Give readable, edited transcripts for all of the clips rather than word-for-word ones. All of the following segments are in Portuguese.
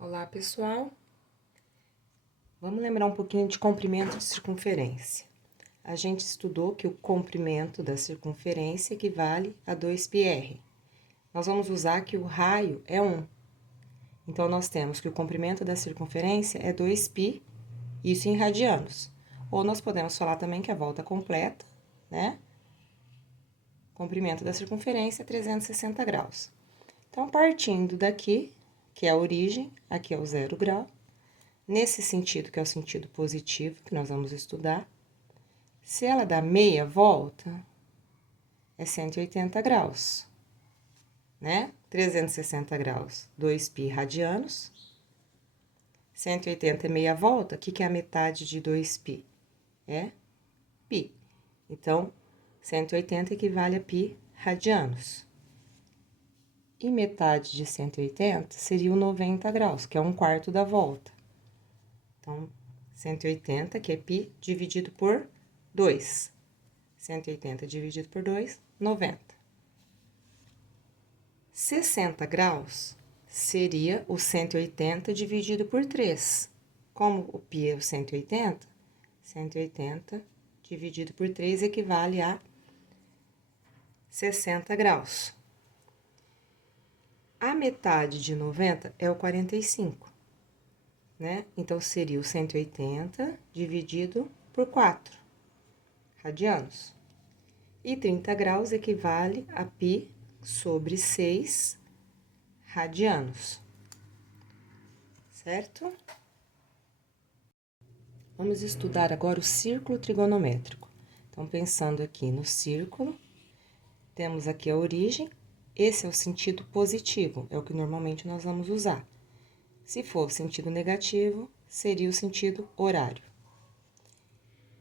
Olá, pessoal. Vamos lembrar um pouquinho de comprimento de circunferência. A gente estudou que o comprimento da circunferência equivale a 2πr. Nós vamos usar que o raio é 1. Então, nós temos que o comprimento da circunferência é 2π, isso em radianos. Ou nós podemos falar também que a volta completa, né? Comprimento da circunferência é 360 graus. Então, partindo daqui, que é a origem, aqui é o 0 grau. Nesse sentido, que é o sentido positivo, que nós vamos estudar, se ela dá meia volta, é 180 graus, né? 360 graus, 2π radianos. 180 é meia volta, o que é a metade de 2π? É π. Então, 180 equivale a π radianos. E metade de 180 seria o 90 graus, que é 1/4 da volta. Então, 180, que é π, dividido por 2. 180 dividido por 2, 90. 60 graus seria o 180 dividido por 3. Como o π é o 180, 180 dividido por 3 equivale a 60 graus. A metade de 90 é o 45. Né? Então, seria o 180 dividido por 4 radianos. E 30 graus equivale a π sobre 6 radianos. Certo? Vamos estudar agora o círculo trigonométrico. Então, pensando aqui no círculo, temos aqui a origem. Esse é o sentido positivo, é o que normalmente nós vamos usar. Se for o sentido negativo, seria o sentido horário.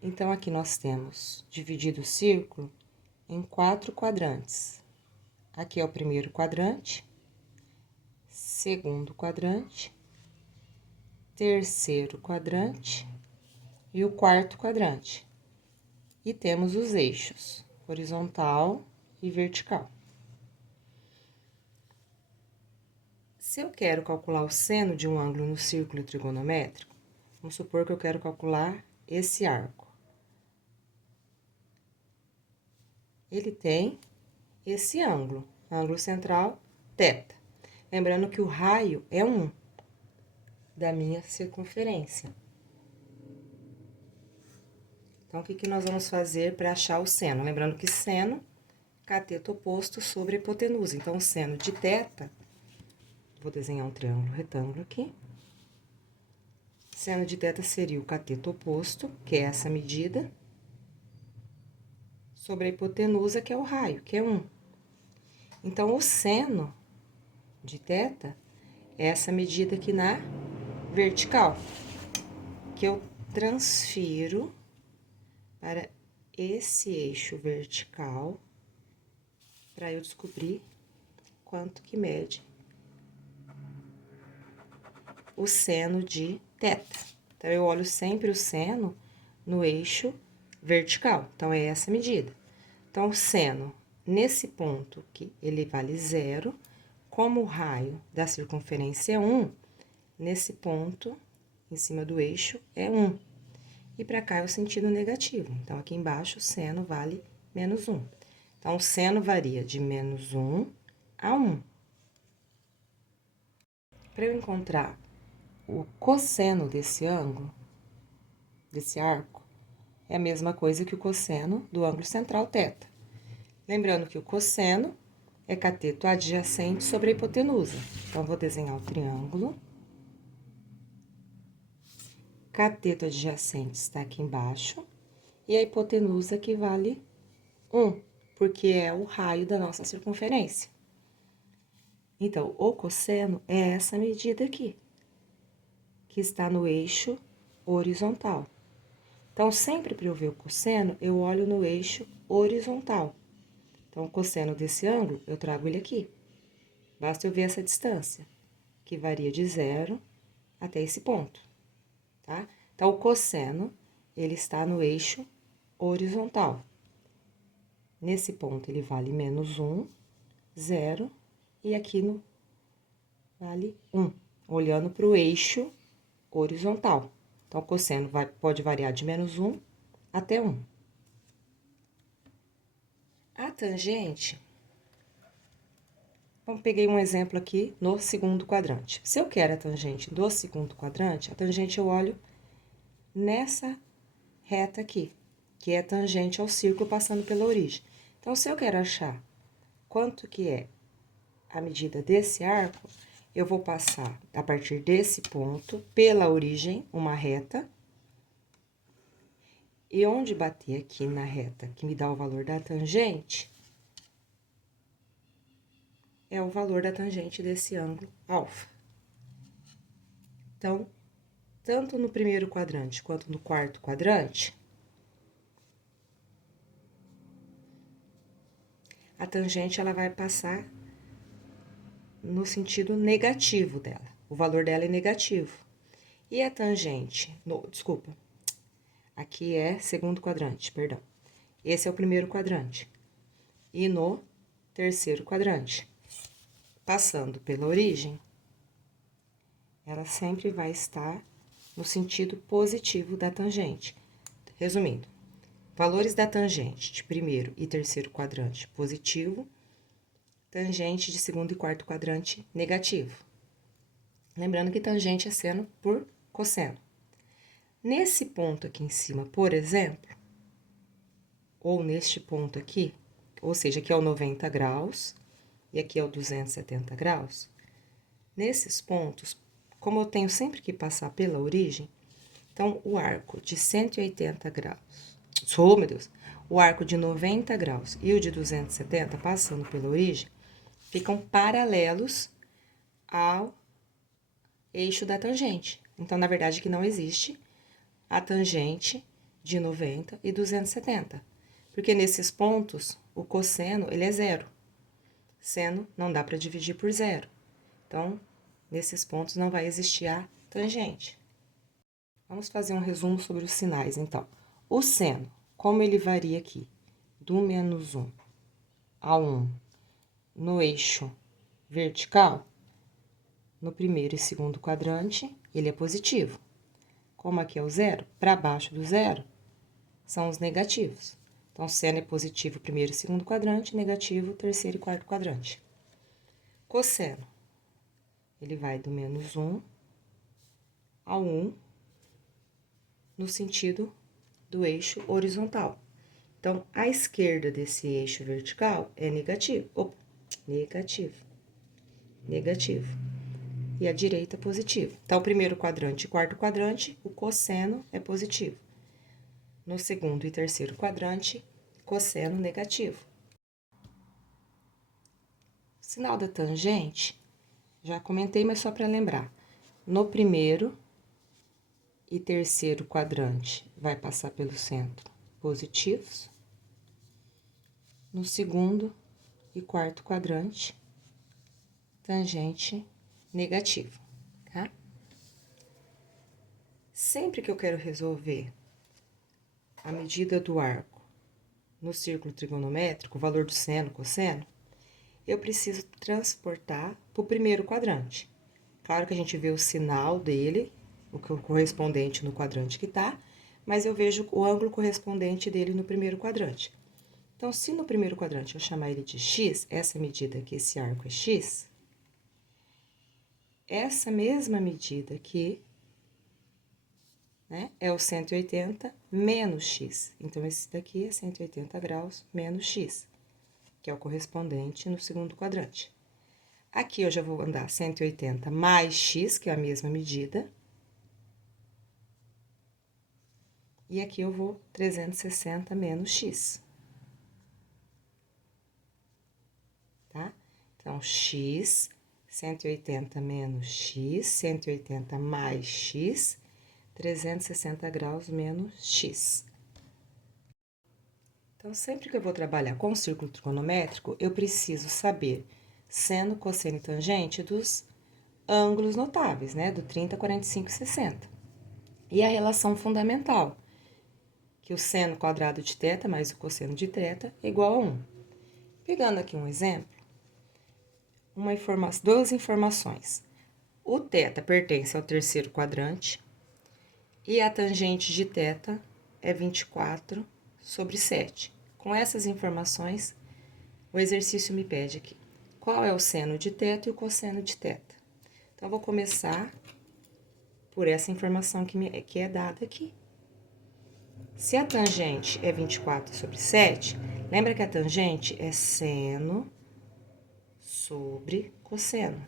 Então, aqui nós temos dividido o círculo em 4 quadrantes. Aqui é o primeiro quadrante, segundo quadrante, terceiro quadrante e o quarto quadrante. E temos os eixos, horizontal e vertical. Se eu quero calcular o seno de um ângulo no círculo trigonométrico, vamos supor que eu quero calcular esse arco. Ele tem esse ângulo central, θ. Lembrando que o raio é 1 da minha circunferência. Então, o que nós vamos fazer para achar o seno? Lembrando que seno, cateto oposto sobre hipotenusa. Então, o seno de θ, vou desenhar um triângulo retângulo aqui. Seno de θ seria o cateto oposto, que é essa medida, sobre a hipotenusa, que é o raio, que é 1. Então, o seno de θ é essa medida aqui na vertical, que eu transfiro para esse eixo vertical, para eu descobrir quanto que mede o seno de θ. Então, eu olho sempre o seno no eixo vertical. Então, é essa medida. Então, o seno, nesse ponto que ele vale 0, como o raio da circunferência é 1, nesse ponto, em cima do eixo, é 1. E para cá é o sentido negativo. Então, aqui embaixo, o seno vale menos 1. Então, o seno varia de menos 1 a 1. Para eu encontrar o cosseno desse ângulo, desse arco, é a mesma coisa que o cosseno do ângulo central θ. Lembrando que o cosseno é cateto adjacente sobre a hipotenusa. Então, vou desenhar o triângulo. Cateto adjacente está aqui embaixo. E a hipotenusa que vale 1, porque é o raio da nossa circunferência. Então, o cosseno é essa medida aqui, que está no eixo horizontal. Então, sempre para eu ver o cosseno, eu olho no eixo horizontal. Então, o cosseno desse ângulo, eu trago ele aqui. Basta eu ver essa distância, que varia de 0 até esse ponto, tá? Então, o cosseno, ele está no eixo horizontal. Nesse ponto, ele vale menos 1, 0, e aqui no vale 1. olhando para o eixo horizontal. Então, o cosseno pode variar de -1 até 1. A tangente, então, peguei um exemplo aqui no segundo quadrante. Se eu quero a tangente do segundo quadrante, a tangente eu olho nessa reta aqui, que é tangente ao círculo passando pela origem. Então, se eu quero achar quanto que é a medida desse arco, eu vou passar a partir desse ponto pela origem uma reta. E onde bater aqui na reta, que me dá o valor da tangente, é o valor da tangente desse ângulo alfa. Então, tanto no primeiro quadrante quanto no quarto quadrante, a tangente ela vai passar no sentido negativo dela. O valor dela é negativo. E a tangente, desculpa, aqui é segundo quadrante, perdão. Esse é o primeiro quadrante. E no terceiro quadrante, passando pela origem, ela sempre vai estar no sentido positivo da tangente. Resumindo, valores da tangente de primeiro e terceiro quadrante positivo, tangente de segundo e quarto quadrante negativo. Lembrando que tangente é seno por cosseno. Nesse ponto aqui em cima, por exemplo, ou neste ponto aqui, ou seja, aqui é o 90 graus e aqui é o 270 graus, nesses pontos, como eu tenho sempre que passar pela origem, então, o arco de 180 graus, meu Deus, o arco de 90 graus e o de 270, passando pela origem, ficam paralelos ao eixo da tangente. Então, na verdade, aqui não existe a tangente de 90 e 270, porque nesses pontos, o cosseno, ele é zero. Seno não dá para dividir por zero. Então, nesses pontos não vai existir a tangente. Vamos fazer um resumo sobre os sinais, então. O seno, como ele varia aqui, do -1 ao 1 no eixo vertical, no primeiro e segundo quadrante, ele é positivo. Como aqui é o zero, para baixo do zero, são os negativos. Então, seno é positivo primeiro e segundo quadrante, negativo terceiro e quarto quadrante. Cosseno, ele vai do -1 ao 1 no sentido do eixo horizontal. Então, a esquerda desse eixo vertical é negativo. Opa, negativo. E a direita positivo. Então, primeiro quadrante e quarto quadrante, o cosseno é positivo. No segundo e terceiro quadrante, cosseno negativo. Sinal da tangente, já comentei, mas só para lembrar. No primeiro e terceiro quadrante, vai passar pelo centro positivos. No segundo e quarto quadrante, tangente negativo, tá? Sempre que eu quero resolver a medida do arco no círculo trigonométrico, o valor do seno, cosseno, eu preciso transportar para o primeiro quadrante. Claro que a gente vê o sinal dele, o correspondente no quadrante que tá, mas eu vejo o ângulo correspondente dele no primeiro quadrante. Então, se no primeiro quadrante eu chamar ele de x, essa medida aqui, esse arco é x, essa mesma medida aqui, né, é o 180 menos x. Então, esse daqui é 180 graus menos x, que é o correspondente no segundo quadrante. Aqui eu já vou andar 180 mais x, que é a mesma medida. E aqui eu vou 360 menos x. Tá? Então, x, 180 menos x, 180 mais x, 360 graus menos x. Então, sempre que eu vou trabalhar com o círculo trigonométrico, eu preciso saber seno, cosseno e tangente dos ângulos notáveis, né? Do 30, 45 e 60. E a relação fundamental, que o seno quadrado de θ mais o cosseno de θ é igual a 1. Pegando aqui um exemplo, duas informações. o θ pertence ao terceiro quadrante e a tangente de θ é 24 sobre 7. Com essas informações, o exercício me pede aqui qual é o seno de θ e o cosseno de θ. Então, eu vou começar por essa informação que é dada aqui. Se a tangente é 24 sobre 7, lembra que a tangente é seno sobre cosseno.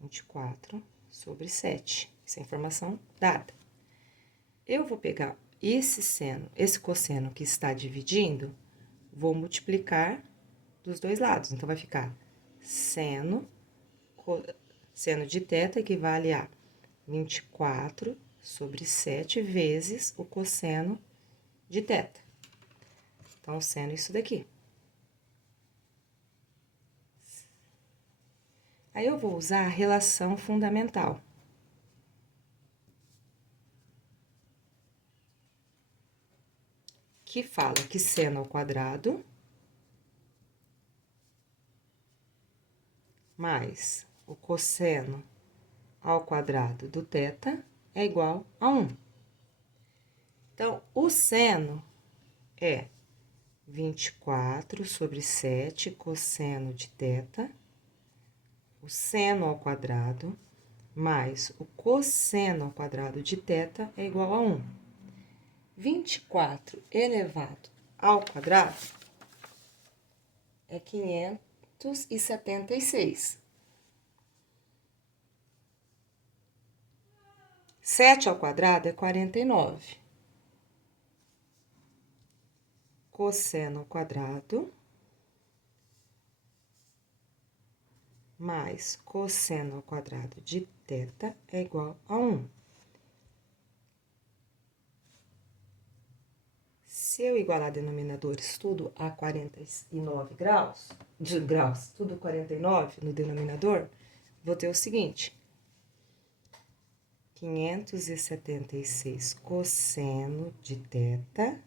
24 sobre 7. Essa é a informação dada. Eu vou pegar esse cosseno que está dividindo, vou multiplicar dos dois lados. Então, vai ficar seno de θ equivale a 24 sobre 7 vezes o cosseno de θ. Então, o seno é isso daqui. Aí, eu vou usar a relação fundamental. Que fala que seno ao quadrado mais o cosseno ao quadrado do θ é igual a 1. Então, o seno é 24 sobre 7 cosseno de θ, o seno ao quadrado, mais o cosseno ao quadrado de θ é igual a 1. 24 elevado ao quadrado é 576. 7 ao quadrado é 49. Cosseno ao quadrado mais cosseno ao quadrado de θ é igual a 1. Se eu igualar denominadores tudo a 49 tudo 49 no denominador, vou ter o seguinte: 576 cosseno de θ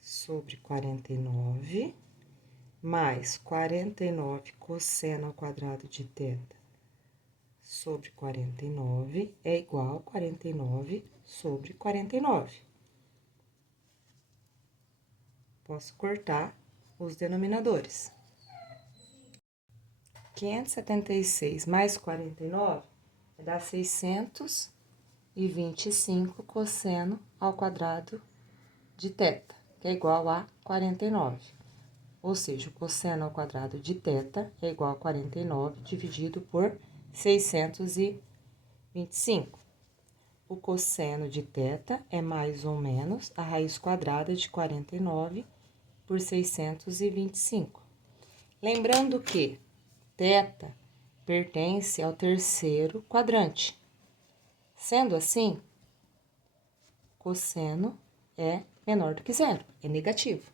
sobre 49, mais 49 cosseno ao quadrado de θ sobre 49 é igual a 49 sobre 49. Posso cortar os denominadores. 576 mais 49 vai dar 625 cosseno ao quadrado de θ, que é igual a 49. Ou seja, o cosseno ao quadrado de θ é igual a 49 dividido por 625. O cosseno de θ é mais ou menos a raiz quadrada de 49 por 625. Lembrando que θ pertence ao terceiro quadrante. Sendo assim, cosseno é menor do que zero, é negativo.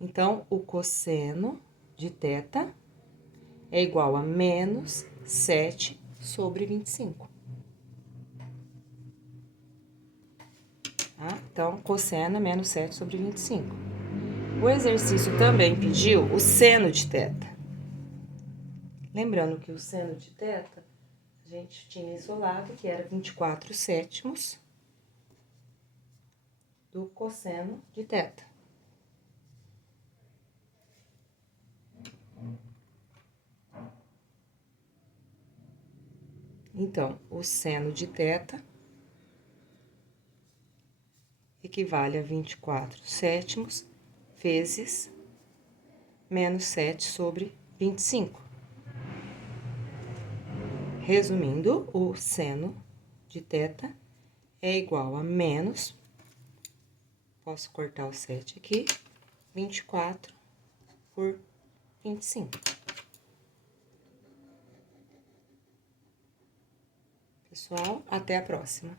Então, o cosseno de θ é igual a menos 7 sobre 25. Tá? Então, cosseno é menos 7 sobre 25. O exercício também pediu o seno de θ. Lembrando que o seno de θ, a gente tinha isolado que era 24 sétimos do cosseno de θ. Então, o seno de θ equivale a 24 sétimos vezes menos 7 sobre 25. Resumindo, o seno de θ é igual a menos, posso cortar o 7 aqui, 24 por 25. Pessoal, até a próxima.